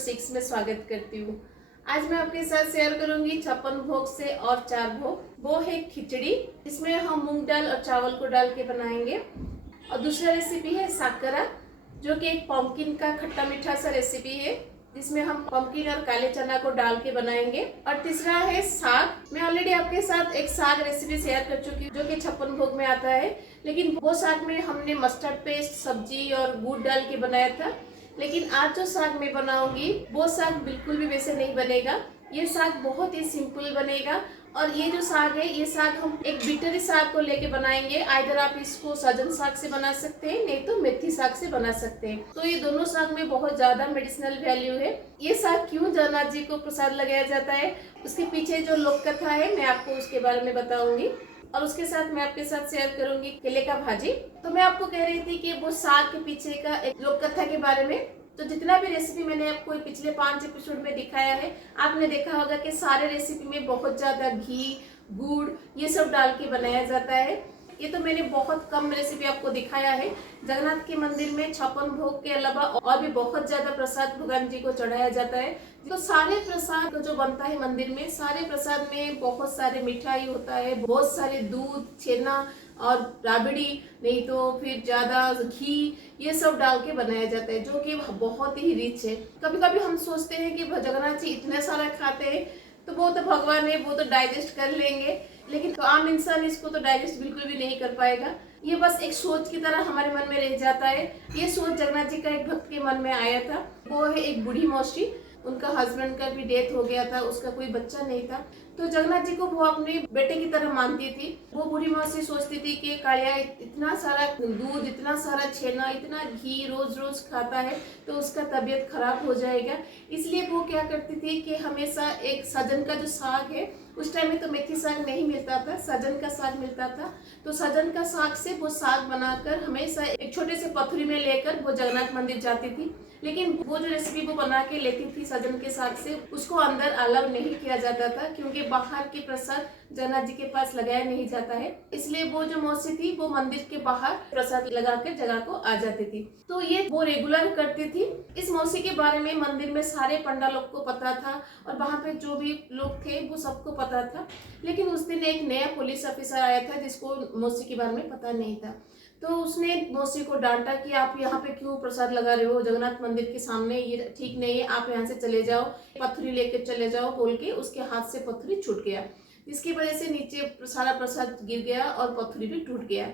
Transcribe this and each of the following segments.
6 में स्वागत करती हूँ। आज मैं आपके साथ शेयर करूंगी 56 भोग से और 4 भोग। वो है खिचड़ी, इसमें हम मूंग दाल और चावल को डाल के बनाएंगे। और दूसरा रेसिपी है साकरा, जो कि एक पम्पकिन का खट्टा मीठा सा रेसिपी है, जिसमें हम पम्पकिन और काले चना को डाल के बनाएंगे। और तीसरा है साग। मैं ऑलरेडी आपके साथ एक साग रेसिपी शेयर कर चुकी हूँ, जो कि 56 भोग में आता है, लेकिन वो साग में हमने मस्टर्ड पेस्ट, सब्जी और गुड़ डाल के बनाया था। लेकिन आज जो साग मैं बनाऊंगी वो साग बिल्कुल भी वैसे नहीं बनेगा। ये साग बहुत ही सिंपल बनेगा। और ये जो साग है, ये साग हम एक बिटरी साग को लेके बनाएंगे। आइदर आप इसको सजन साग से बना सकते हैं, नहीं तो मेथी साग से बना सकते हैं। तो ये दोनों साग में बहुत ज्यादा मेडिसिनल वैल्यू है। ये साग क्यों जगन्नाथ जी को प्रसाद लगाया जाता है, उसके पीछे जो लोक कथा है, मैं आपको उसके बारे में बताऊंगी। और उसके साथ मैं आपके साथ शेयर करूंगी केले का भाजी। तो मैं आपको कह रही थी कि वो साग के पीछे का एक लोक कथा के बारे में। तो जितना भी रेसिपी मैंने आपको पिछले 5 एपिसोड में दिखाया है, आपने देखा होगा कि सारे रेसिपी में बहुत ज्यादा घी, गुड़ ये सब डाल के बनाया जाता है। ये तो मैंने बहुत कम रेसिपी आपको दिखाया है। जगन्नाथ के मंदिर में 56 भोग के अलावा और भी बहुत ज्यादा प्रसाद भगवान जी को चढ़ाया जाता है। तो सारे प्रसाद जो बनता है मंदिर में, सारे प्रसाद में बहुत सारे मिठाई होता है, बहुत सारे दूध, छेना और राबड़ी, नहीं तो फिर ज्यादा घी, ये सब डाल के बनाया जाता है, जो कि बहुत ही रिच है। कभी कभी हम सोचते हैं कि जगन्नाथ जी इतने सारा खाते हैं, तो वो तो भगवान है, वो तो डाइजेस्ट कर लेंगे, लेकिन तो आम इंसान इसको तो डाइजेस्ट बिल्कुल भी नहीं कर पाएगा। ये बस एक सोच की तरह हमारे मन में रह जाता है। ये सोच जगन्नाथ जी का एक भक्त के मन में आया था। वो है एक बूढ़ी मौसी, उनका हस्बैंड का भी डेथ हो गया था, उसका कोई बच्चा नहीं था। तो जगन्नाथ जी को वो अपने बेटे की तरह मानती थी। वो बूढ़ी मौसी सोचती थी कि कालिया इतना सारा दूध, इतना सारा छेना, इतना घी रोज रोज खाता है तो उसका तबीयत खराब हो जाएगा। इसलिए वो क्या करती थी कि हमेशा एक सजन का जो साग है, उस टाइम में तो मेथी साग नहीं मिलता था, सजन का साग मिलता था। तो सजन का साग से वो साग बनाकर हमेशा एक छोटे से पथरी में लेकर वो जगन्नाथ मंदिर जाती थी। लेकिन वो जो रेसिपी वो बना के लेती थी सजन के साग से, उसको अंदर अलाउ नहीं किया जाता था, क्योंकि बाहर के प्रसाद जगन्नाथ जी के पास लगाया नहीं जाता है। इसलिए वो जो मौसी थी वो मंदिर के बाहर प्रसाद लगा कर जगह को आ जाती थी। तो ये वो रेगुलर करती थी। इस मौसी के बारे में मंदिर में सारे पंडा लोग को पता था, और वहाँ पे जो भी लोग थे वो सबको पता था। लेकिन उस दिन एक नया पुलिस ऑफिसर आया था, जिसको मौसी के बारे में पता नहीं था। तो उसने मौसी को डांटा कि आप यहाँ पे क्यों प्रसाद लगा रहे हो जगन्नाथ मंदिर के सामने, ये ठीक नहीं है, आप यहाँ से चले जाओ, पथरी लेकर चले जाओ बोल के उसके हाथ से पथरी छूट गया, जिसकी वजह से नीचे सारा प्रसाद गिर गया और पथरी भी टूट गया।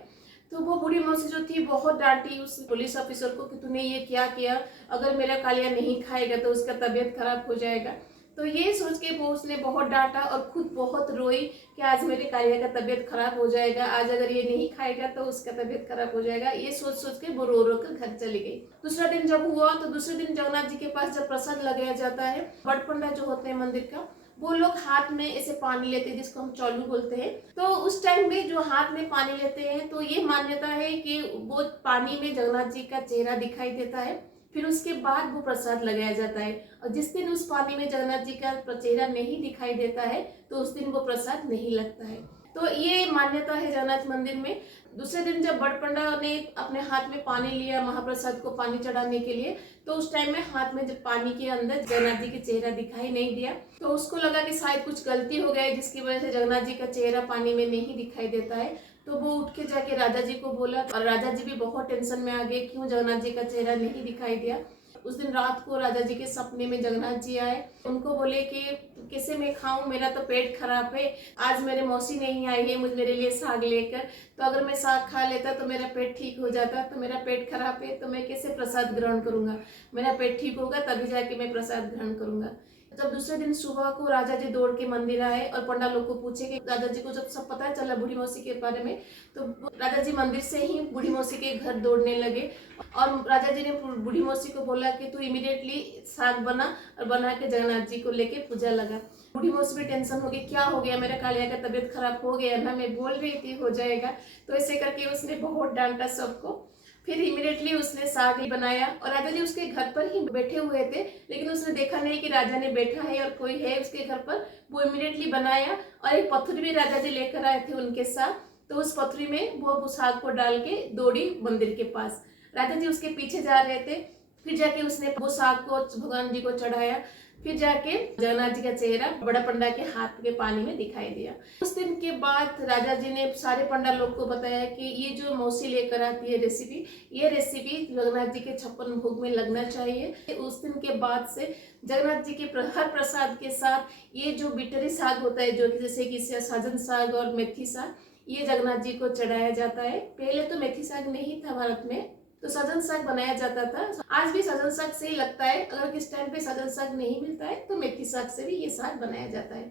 तो वो बूढ़ी मौसी जो थी बहुत डांटी उस पुलिस ऑफिसर को कि तूने ये क्या किया, अगर मेरा कालिया नहीं खाएगा तो उसका तबीयत खराब हो जाएगा। तो ये सोच के वो उसने बहुत डांटा और खुद बहुत रोई कि आज मेरे कालिया का तबीयत खराब हो जाएगा, आज अगर ये नहीं खाएगा तो उसका तबीयत खराब हो जाएगा। ये सोच सोच के वो रो रो कर घर चली गई। दूसरा दिन जब हुआ तो दूसरे दिन जगन्नाथ जी के पास जब प्रसाद लगाया जाता है, बड़ पंडा जो होते हैं मंदिर का, वो लोग हाथ में ऐसे पानी लेते हैं, जिसको हम चौलू बोलते हैं। तो उस टाइम में जो हाथ में पानी लेते हैं, तो ये मान्यता है कि वो पानी में जगन्नाथ जी का चेहरा दिखाई देता है, फिर उसके बाद वो प्रसाद लगाया जाता है। और जिस दिन उस पानी में जगन्नाथ जी का चेहरा नहीं दिखाई देता है, तो उस दिन वो प्रसाद नहीं लगता है। तो ये मान्यता है जगन्नाथ मंदिर में। दूसरे दिन जब बड़ पंडा ने अपने हाथ में पानी लिया महाप्रसाद को पानी चढ़ाने के लिए, तो उस टाइम में हाथ में जब पानी के अंदर जगन्नाथ जी का चेहरा दिखाई नहीं दिया, तो उसको लगा कि शायद कुछ गलती हो गई, जिसकी वजह से जगन्नाथ जी का चेहरा पानी में नहीं दिखाई देता है। तो वो उठ के जाके राजा जी को बोला, और राजा जी भी बहुत टेंशन में आ गए, क्यों जगन्नाथ जी का चेहरा नहीं दिखाई दिया। उस दिन रात को राजा जी के सपने में जगन्नाथ जी आए, उनको बोले कि कैसे मैं खाऊं, मेरा तो पेट खराब है, आज मेरे मौसी नहीं आई है मेरे लिए साग लेकर, तो अगर मैं साग खा लेता तो मेरा पेट ठीक हो जाता, तो मेरा पेट खराब है तो मैं कैसे प्रसाद ग्रहण करूंगा, मेरा पेट ठीक होगा तभी जाके मैं प्रसाद ग्रहण करूंगा। जब दूसरे दिन सुबह को राजा जी दौड़ के मंदिर आए और पंडा लोग को पूछे कि राजा जी को जब सब पता चला बूढ़ी मौसी के बारे में, तो राजा जी मंदिर से ही बूढ़ी मौसी के घर दौड़ने लगे। और राजा जी ने बूढ़ी मौसी को बोला कि तू इमीडिएटली साग बना, और बना के जगन्नाथ जी को लेके पूजा लगा। बूढ़ी मौसी भी टेंशन हो गई, क्या हो गया, मेरा कालिया का तबीयत खराब हो गया ना, मैं बोल रही थी हो जाएगा। तो ऐसे करके उसने बहुत डांटा सबको। फिर इमीडिएटली उसने साग ही बनाया, और राजा जी उसके घर पर ही बैठे हुए थे, लेकिन उसने देखा नहीं कि राजा ने बैठा है और कोई है उसके घर पर। वो इमीडिएटली बनाया, और एक पथरी भी राजा जी लेकर आए थे उनके साथ। तो उस पथरी में वो साग को डाल के दौड़ी मंदिर के पास। राजा जी उसके पीछे जा रहे थे, फिर जाके उसने वो साग को भगवान जी को चढ़ाया। फिर जाके जगन्नाथ जी का चेहरा बड़ा पंडा के हाथ के पानी में दिखाई दिया। उस दिन के बाद राजा जी ने सारे पंडा लोग को बताया कि ये जो मौसी लेकर आती है रेसिपी, ये रेसिपी जगन्नाथ जी के 56 भोग में लगना चाहिए। उस दिन के बाद से जगन्नाथ जी के हर प्रसाद के साथ ये जो बिटरी साग होता है, जो कि जैसे कि साजन साग और मेथी साग, ये जगन्नाथ जी को चढ़ाया जाता है। पहले तो मेथी साग नहीं था भारत में, तो सजन साग बनाया जाता था। आज भी सजन साग से ही लगता है। अगर किस टाइम पे सजन साग नहीं मिलता है तो मेथी साग से भी ये साग बनाया जाता है।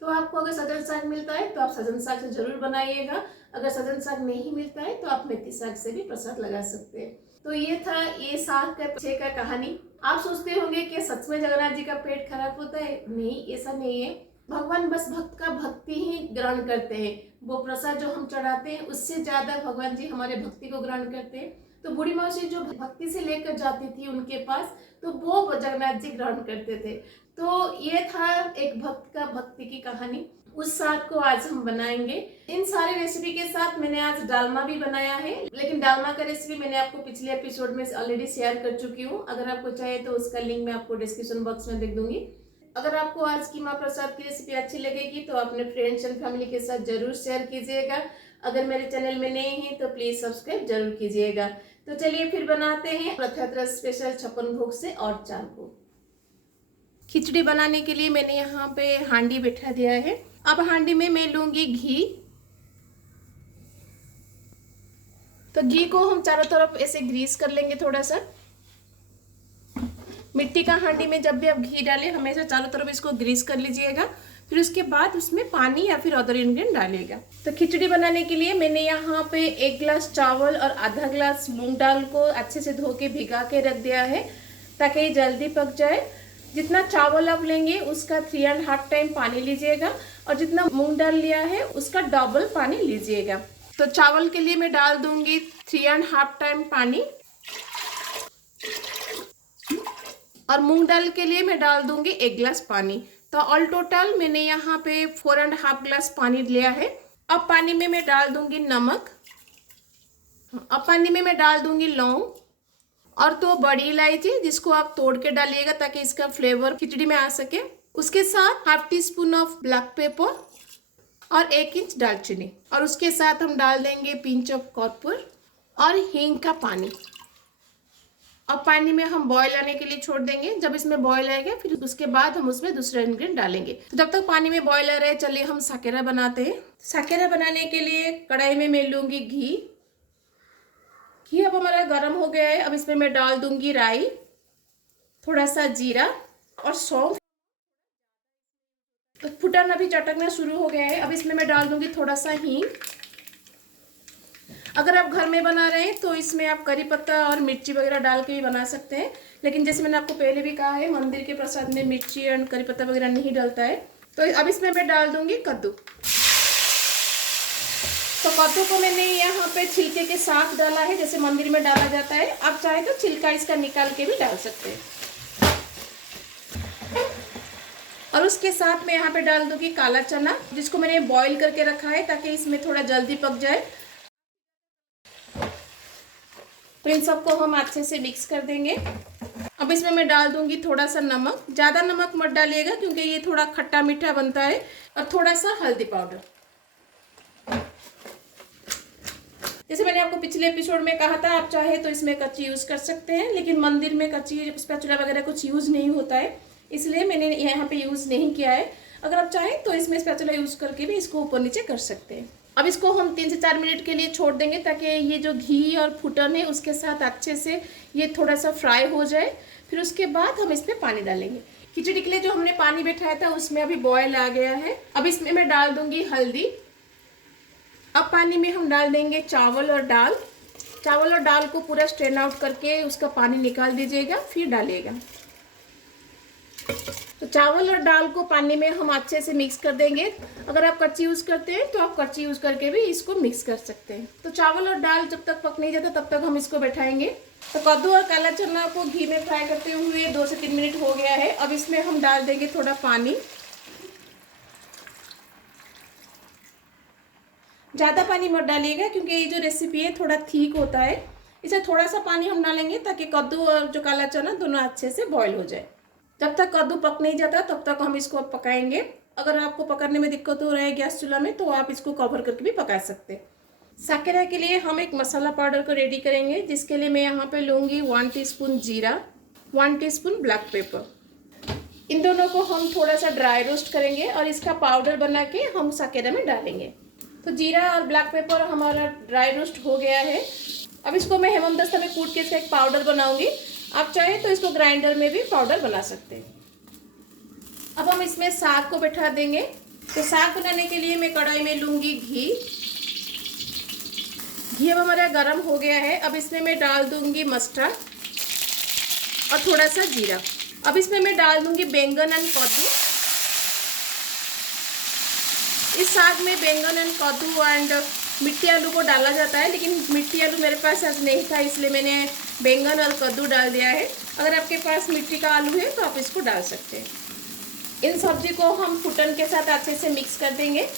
तो आपको अगर सजन साग मिलता है तो आप सजन साग से जरूर बनाइएगा। अगर सजन साग नहीं मिलता है तो आप मेथी साग से भी प्रसाद लगा सकते हैं। तो ये था ये साग के पीछे का कहानी। आप सोचते होंगे कि सच में जगन्नाथ जी का पेट खराब होता है? नहीं, ऐसा नहीं है। भगवान बस भक्त का भक्ति ही ग्रहण करते हैं। वो प्रसाद जो हम चढ़ाते हैं उससे ज्यादा भगवान जी हमारे भक्ति को ग्रहण करते हैं। तो बूढ़ी मौसी जो भक्ति से लेकर जाती थी उनके पास, तो वो जगन्नाथ जी ग्रहण करते थे। तो ये था एक भक्त का भक्ति की कहानी। उस साग को आज हम बनाएंगे। इन सारे रेसिपी के साथ मैंने आज डालमा भी बनाया है, लेकिन डालमा का रेसिपी मैंने आपको पिछले एपिसोड में ऑलरेडी शेयर कर चुकी हूँ। अगर आपको चाहिए तो उसका लिंक मैं आपको डिस्क्रिप्शन बॉक्स में दे दूंगी। अगर आपको आज की माँ प्रसाद की रेसिपी अच्छी लगेगी तो अपने फ्रेंड्स एंड फैमिली के साथ जरूर शेयर कीजिएगा। अगर मेरे चैनल में नए हैं तो प्लीज सब्सक्राइब जरूर कीजिएगा। तो चलिए फिर बनाते हैं रथयात्रा स्पेशल 56 भोग से और 4 भोग। खिचड़ी बनाने के लिए मैंने यहाँ पे हांडी बैठा दिया है। अब हांडी में मैं लूंगी घी। तो घी को हम चारों तरफ ऐसे ग्रीस कर लेंगे थोड़ा सा। मिट्टी का हांडी में जब भी आप घी डालें हमेशा चारों तरफ इसको ग्रीस कर लीजिएगा। फिर उसके बाद उसमें पानी या फिर अदर इंग्रेडिएंट डालिएगा। तो खिचड़ी बनाने के लिए मैंने यहाँ पे 1 गिलास चावल और आधा गिलास मूंग दाल को अच्छे से धो के भिगा के रख दिया है ताकि ये जल्दी पक जाए। जितना चावल आप लेंगे उसका 3.5 टाइम पानी लीजिएगा और जितना मूंग दाल लिया है उसका डबल पानी लीजिएगा। तो चावल के लिए मैं डाल दूंगी 3.5 टाइम पानी और मूंग दाल के लिए मैं डाल दूंगी 1 गिलास पानी। तो ऑल टोटल मैंने यहाँ पे 4.5 गिलास पानी लिया है। अब पानी में मैं डाल दूंगी नमक। अब पानी में मैं डाल दूंगी लौंग और 2 बड़ी इलायची, जिसको आप तोड़ के डालिएगा ताकि इसका फ्लेवर खिचड़ी में आ सके। उसके साथ 1/2 टीस्पून ऑफ ब्लैक पेपर और 1 इंच दालचीनी, और उसके साथ हम डाल देंगे पिंच ऑफ कॉर्पूर और हींग का पानी। अब पानी में हम बॉईल आने के लिए छोड़ देंगे। जब इसमें बॉईल आएगा फिर उसके बाद हम उसमें दूसरा इंग्रेडिएंट डालेंगे। तो जब तक पानी में बॉईल आ रहे हैं चलिए हम साकेरा बनाते हैं। साकेरा बनाने के लिए कढ़ाई में मैं लूंगी घी। घी अब हमारा गर्म हो गया है। अब इसमें मैं डाल दूंगी राई, थोड़ा सा जीरा और सौंफ। तो फुटन अभी चटकना शुरू हो गया है। अब इसमें मैं डाल दूंगी थोड़ा सा हींग। अगर आप घर में बना रहे हैं तो इसमें आप करी पत्ता और मिर्ची वगैरह डाल के भी बना सकते हैं, लेकिन जैसे मैंने आपको पहले भी कहा है मंदिर के प्रसाद में मिर्ची एंड करी पत्ता वगैरह नहीं डलता है। तो अब इसमें मैं डाल दूंगी कद्दू। तो कद्दू को मैंने यहाँ पे छिलके के साथ डाला है जैसे मंदिर में डाला जाता है। आप चाहे तो छिलका इसका निकाल के भी डाल सकते हैं। और उसके साथ मैं यहाँ पे डाल दूंगी काला चना, जिसको मैंने बॉईल करके रखा है ताकि इसमें थोड़ा जल्दी पक जाए। तो इन सबको हम अच्छे से मिक्स कर देंगे। अब इसमें मैं डाल दूंगी थोड़ा सा नमक। ज़्यादा नमक मत डालिएगा क्योंकि ये थोड़ा खट्टा मीठा बनता है। और थोड़ा सा हल्दी पाउडर। जैसे मैंने आपको पिछले एपिसोड में कहा था आप चाहे तो इसमें कच्ची यूज़ कर सकते हैं, लेकिन मंदिर में कच्ची स्पैचुला वगैरह कुछ यूज़ नहीं होता है, इसलिए मैंने यहाँ पे यूज़ नहीं किया है। अगर आप चाहें तो इसमें स्पैचुला यूज़ करके भी इसको ऊपर नीचे कर सकते हैं। अब इसको हम 3 से 4 मिनट के लिए छोड़ देंगे ताकि ये जो घी और फुटन है उसके साथ अच्छे से ये थोड़ा सा फ्राई हो जाए। फिर उसके बाद हम इसमें पानी डालेंगे। खिचड़ी के लिए जो हमने पानी बैठाया था उसमें अभी बॉयल आ गया है। अब इसमें मैं डाल दूंगी हल्दी। अब पानी में हम डाल देंगे चावल और दाल। चावल और दाल को पूरा स्ट्रेन आउट करके उसका पानी निकाल दीजिएगा, फिर डालिएगा। तो चावल और दाल को पानी में हम अच्छे से मिक्स कर देंगे। अगर आप कच्ची यूज़ करते हैं तो आप कच्ची यूज़ करके भी इसको मिक्स कर सकते हैं। तो चावल और दाल जब तक पक नहीं जाता तब तक हम इसको बैठाएंगे। तो कद्दू और काला चना को घी में फ्राई करते हुए 2 से 3 मिनट हो गया है। अब इसमें हम डाल देंगे थोड़ा पानी। ज़्यादा पानी मत डालिएगा क्योंकि ये जो रेसिपी है थोड़ा थिक होता है, इसे थोड़ा सा पानी हम डालेंगे ताकि कद्दू और जो काला चना दोनों अच्छे से बॉईल हो जाए। जब तक कद्दू पक नहीं जाता तब तक हम इसको पकाएंगे। अगर आपको पकड़ने में दिक्कत हो रहा है गैस चूल्हा में तो आप इसको कवर करके भी पका सकते हैं। साकेरा के लिए हम एक मसाला पाउडर को रेडी करेंगे, जिसके लिए मैं यहाँ पे लूँगी 1 टीस्पून जीरा, 1 टीस्पून ब्लैक पेपर। इन दोनों को हम थोड़ा सा ड्राई रोस्ट करेंगे और इसका पाउडर बना के हम साकेरा में डालेंगे। तो जीरा और ब्लैक पेपर हमारा ड्राई रोस्ट हो गया है। अब इसको मैं हेमदस्ता में कूट के इसका एक पाउडर बनाऊंगी। आप चाहे तो इसको ग्राइंडर में भी पाउडर बना सकते हैं। अब हम इसमें साग को बैठा देंगे। तो साग बनाने के लिए मैं कढ़ाई में लूँगी घी। घी अब हमारा गर्म हो गया है। अब इसमें मैं डाल दूँगी मस्टर्ड और थोड़ा सा जीरा। अब इसमें मैं डाल दूँगी बैंगन एंड कद्दू। इस साग में बैंगन एंड कद्दू एंड मिट्टी आलू को डाला जाता है, लेकिन मिट्टी आलू मेरे पास आज नहीं था, इसलिए मैंने बैंगन और कद्दू डाल दिया है। अगर आपके पास मिट्टी का आलू है तो आप इसको डाल सकते हैं। इन सब्जी को हम फुटन के साथ अच्छे से मिक्स कर देंगे।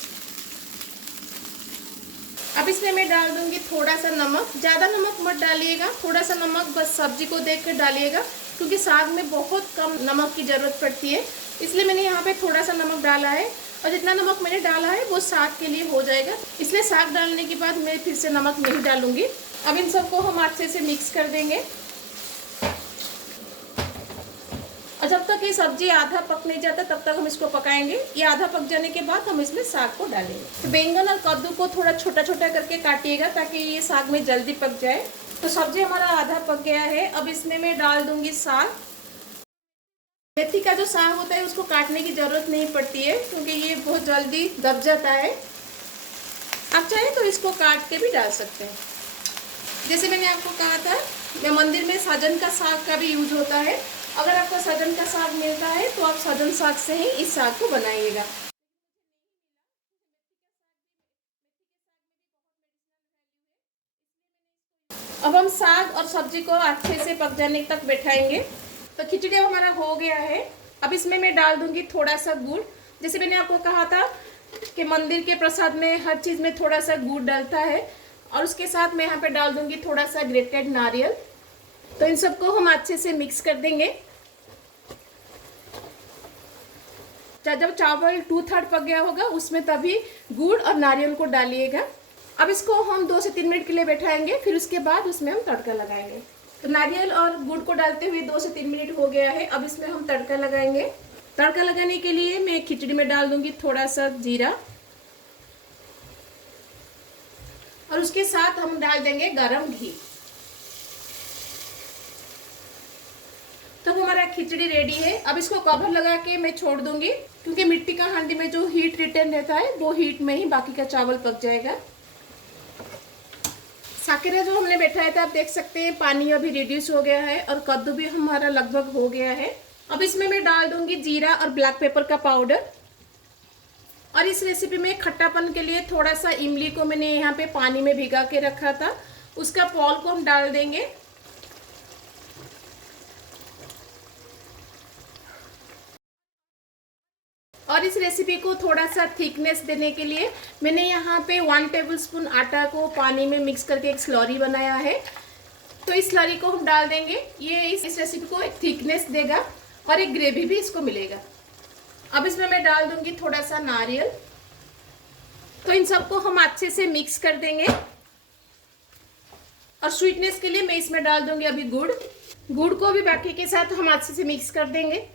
अब इसमें मैं डाल दूंगी थोड़ा सा नमक। ज़्यादा नमक मत डालिएगा, थोड़ा सा नमक बस सब्जी को देख कर डालिएगा, क्योंकि साग में बहुत कम नमक की ज़रूरत पड़ती है। इसलिए मैंने यहाँ पे थोड़ा सा नमक डाला है और जितना नमक मैंने डाला है वो साग के लिए हो जाएगा, इसलिए साग डालने के बाद मैं फिर से नमक नहीं डालूंगी। अब इन सबको हम अच्छे से मिक्स कर देंगे और जब तक ये सब्जी आधा पक नहीं जाता तब तक हम इसको पकाएंगे। ये आधा पक जाने के बाद हम इसमें साग को डालेंगे। तो बैंगन और कद्दू को थोड़ा छोटा छोटा करके काटिएगा ताकि ये साग में जल्दी पक जाए। तो सब्जी हमारा आधा पक गया है। अब इसमें मैं डाल दूंगी साग। मेथी का जो साग होता है उसको काटने की जरूरत नहीं पड़ती है, क्योंकि ये बहुत जल्दी दब जाता है। आप चाहे तो इसको काट के भी डाल सकते हैं। जैसे मैंने आपको कहा था, मंदिर में सजन का साग का भी यूज होता है। अगर आपको सजन का साग मिलता है तो आप सजन साग से ही इस साग को बनाइएगा। अब हम साग और सब्जी को अच्छे से पक जाने तक बैठाएंगे। तो खिचड़ी हमारा हो गया है। अब इसमें मैं डाल दूंगी थोड़ा सा गुड़। जैसे मैंने आपको कहा था कि मंदिर के प्रसाद में हर चीज़ में थोड़ा सा गुड़ डलता है, और उसके साथ मैं यहाँ पे डाल दूंगी थोड़ा सा ग्रेटेड नारियल। तो इन सबको हम अच्छे से मिक्स कर देंगे। जब चावल 2/3 पक गया होगा उसमें तभी गुड़ और नारियल को डालिएगा। अब इसको हम 2 से 3 मिनट के लिए बैठाएंगे, फिर उसके बाद उसमें हम तड़का लगाएंगे। तो नारियल और गुड़ को डालते हुए 2 से 3 मिनट हो गया है। अब इसमें हम तड़का लगाएंगे। तड़का लगाने के लिए मैं खिचड़ी में डाल दूंगी थोड़ा सा जीरा और उसके साथ हम डाल देंगे गरम घी। तो हमारा खिचड़ी रेडी है। अब इसको कवर लगा के मैं छोड़ दूंगी, क्योंकि मिट्टी का हांडी में जो हीट रिटेन रहता है वो हीट में ही बाकी का चावल पक जाएगा। साकेरा जो हमने बैठाया था आप देख सकते हैं पानी अभी रिड्यूस हो गया है और कद्दू भी हमारा लगभग हो गया है। अब इसमें मैं डाल दूंगी जीरा और ब्लैक पेपर का पाउडर। और इस रेसिपी में खट्टापन के लिए थोड़ा सा इमली को मैंने यहाँ पे पानी में भिगा के रखा था, उसका पॉल को हम डाल देंगे। और इस रेसिपी को थोड़ा सा थिकनेस देने के लिए मैंने यहाँ पे 1 टेबलस्पून आटा को पानी में मिक्स करके एक स्लरी बनाया है। तो इस स्लरी को हम डाल देंगे। ये इस रेसिपी को एक थिकनेस देगा और एक ग्रेवी भी इसको मिलेगा। अब इसमें मैं डाल दूंगी थोड़ा सा नारियल। तो इन सबको हम अच्छे से मिक्स कर देंगे। और स्वीटनेस के लिए मैं इसमें डाल दूंगी अभी गुड़। गुड़ को भी बाकी के साथ हम अच्छे से मिक्स कर देंगे।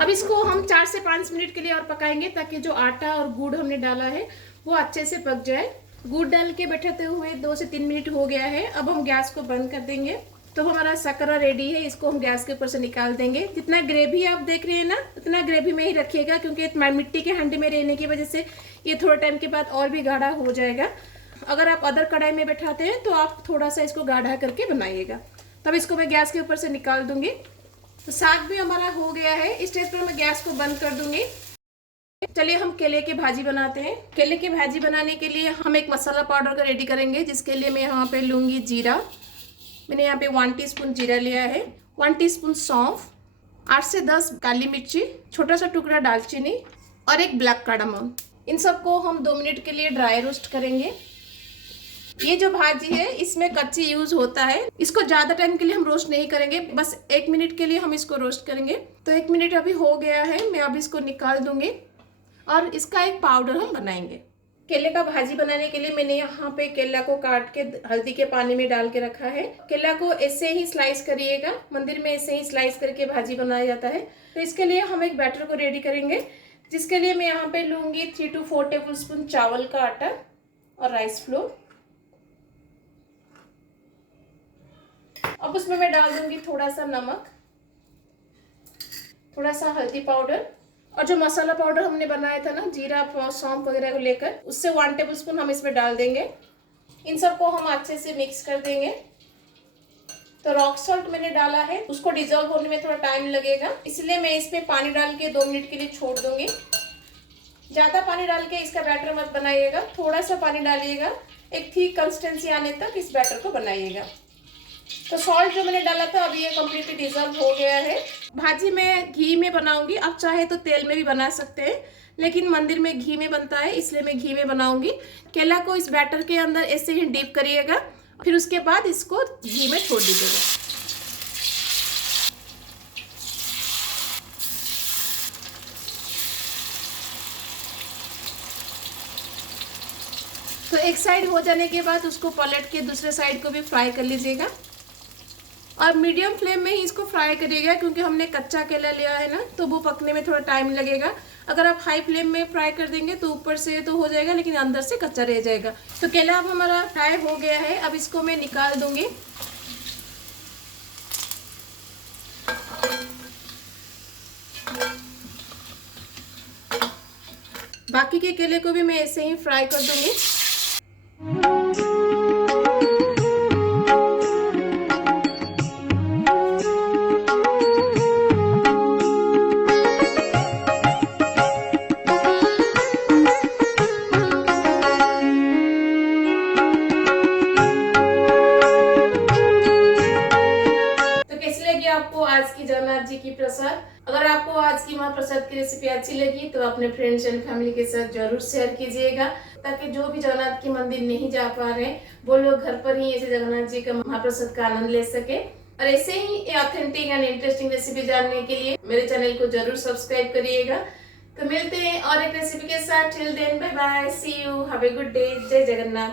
अब इसको हम 4 से 5 मिनट के लिए और पकाएंगे, ताकि जो आटा और गुड़ हमने डाला है वो अच्छे से पक जाए। गुड़ डाल के बैठाते हुए 2 से 3 मिनट हो गया है। अब हम गैस को बंद कर देंगे। तो हमारा सकरा रेडी है। इसको हम गैस के ऊपर से निकाल देंगे। जितना ग्रेवी आप देख रहे हैं ना, उतना ग्रेवी में ही रखिएगा, क्योंकि मिट्टी के हांडी में रहने की वजह से ये थोड़ा टाइम के बाद और भी गाढ़ा हो जाएगा। अगर आप अदर कढ़ाई में बैठाते हैं तो आप थोड़ा सा इसको गाढ़ा करके बनाइएगा। तब इसको मैं गैस के ऊपर से निकाल दूंगी। तो साग भी हमारा हो गया है। इस स्टेज पर मैं गैस को बंद कर दूंगी। चलिए हम केले की भाजी बनाते हैं। केले की भाजी बनाने के लिए हम एक मसाला पाउडर का रेडी करेंगे, जिसके लिए मैं यहाँ पे लूँगी जीरा। मैंने यहाँ पे 1 टीस्पून जीरा लिया है, 1 टीस्पून सौंफ, 8 से 10 काली मिर्ची, छोटा सा टुकड़ा दालचीनी और एक ब्लैक कार्डामम। इन सबको हम 2 मिनट के लिए ड्राई रोस्ट करेंगे। ये जो भाजी है इसमें कच्ची यूज होता है। इसको ज्यादा टाइम के लिए हम रोस्ट नहीं करेंगे, बस 1 मिनट के लिए हम इसको रोस्ट करेंगे। तो 1 मिनट अभी हो गया है, मैं अब इसको निकाल दूंगी और इसका एक पाउडर हम बनाएंगे। केले का भाजी बनाने के लिए मैंने यहाँ पे केला को काट के हल्दी के पानी में डाल के रखा है। केला को ऐसे ही स्लाइस करिएगा, मंदिर में ऐसे ही स्लाइस करके भाजी बनाया जाता है। तो इसके लिए हम एक बैटर को रेडी करेंगे, जिसके लिए मैं यहाँ पे लूंगी 3 to 4 टेबल स्पून चावल का आटा और राइस फ्लोर। अब उसमें मैं डाल दूंगी थोड़ा सा नमक, थोड़ा सा हल्दी पाउडर, और जो मसाला पाउडर हमने बनाया था ना, जीरा सौंफ वगैरह को लेकर, उससे 1 टेबल स्पून हम इसमें डाल देंगे। इन सबको हम अच्छे से मिक्स कर देंगे। तो रॉक सॉल्ट मैंने डाला है, उसको डिजॉल्व होने में थोड़ा टाइम लगेगा, इसलिए मैं इसमें पानी डाल के 2 मिनट के लिए छोड़ दूंगी। ज़्यादा पानी डाल के इसका बैटर मत बनाइएगा, थोड़ा सा पानी डालिएगा, एक थिक कंसिस्टेंसी आने तक इस बैटर को बनाइएगा। तो सॉल्ट जो मैंने डाला था अभी ये कम्प्लीटली डिजॉल्व हो गया है। भाजी मैं घी में बनाऊंगी, आप चाहे तो तेल में भी बना सकते हैं, लेकिन मंदिर में घी में बनता है इसलिए मैं घी में बनाऊंगी। केला को इस बैटर के अंदर ऐसे ही डीप करिएगा, फिर उसके बाद इसको घी में छोड़ दीजिएगा। तो एक साइड हो जाने के बाद उसको पलट के दूसरे साइड को भी फ्राई कर लीजिएगा, और मीडियम फ्लेम में ही इसको फ्राई करिएगा, क्योंकि हमने कच्चा केला लिया है ना, तो वो पकने में थोड़ा टाइम लगेगा। अगर आप हाई फ्लेम में फ्राई कर देंगे तो ऊपर से तो हो जाएगा, लेकिन अंदर से कच्चा रह जाएगा। तो केला अब हमारा फ्राई हो गया है, अब इसको मैं निकाल दूंगी। बाकी के केले को भी मैं ऐसे ही फ्राई कर दूंगी। आपको आज की जगन्नाथ जी की प्रसाद, अगर आपको आज की महाप्रसाद की रेसिपी अच्छी लगी तो अपने फ्रेंड्स एंड फैमिली के साथ जरूर शेयर कीजिएगा, ताकि जो भी जगन्नाथ के मंदिर नहीं जा पा रहे वो लोग घर पर ही ऐसे जगन्नाथ जी का महाप्रसाद का आनंद ले सके। और ऐसे ही ऑथेंटिक एंड इंटरेस्टिंग रेसिपी जानने के लिए मेरे चैनल को जरूर सब्सक्राइब करिएगा। तो मिलते हैं और एक रेसिपी के साथ। Till then bye bye, see you, have a good day, Jai Jagannath.